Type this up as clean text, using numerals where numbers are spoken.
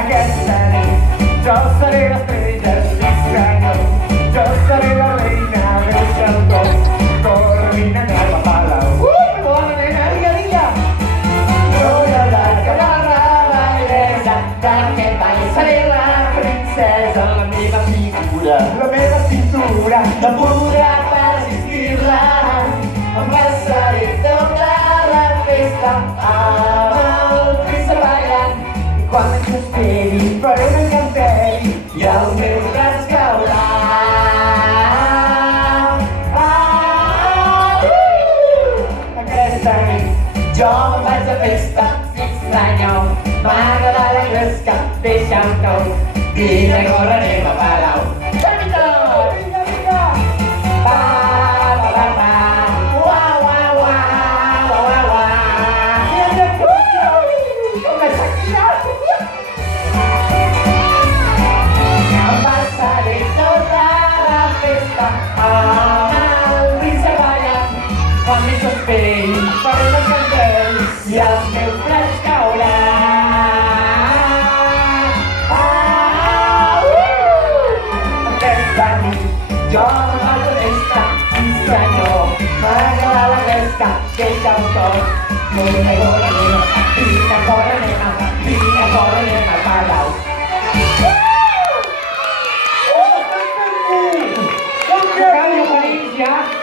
aquesta nit. Jo seré l'estrella d'Israel, jo seré la reina del xalcó. Corrina cap a Palau. Bona nena, vinga, vinga! No hi haurà cap a la bellesa d'aquest ball. Seré la princesa, la meva figura, la meva cintura no podrà resistir-la. Em passaré tota la festa amb el príncep ballant. I quan ens esperi faré un encanteri i el meu braç caurà. Aquesta nit jo me'n vaig a festa, sí senyor. M'agrada la gresca, deixa'm tot i ja correrem a Palau. Vinga, vinga, vinga! Pa, pa, pa, pa. Ua, ua, ua, ua, ua, ua. Mira, com la Shakira. Em passaré tota la festa amb el príncep ballant. Quan més esperi faré un encanteri i els meus braços cauran. Jo me'n vaig a festa, sí senyor. M'agrada la gresca, deixa'm tot. Vinga, corre, nena, vinga, corre, nena, vinga, corre, nena, Palau.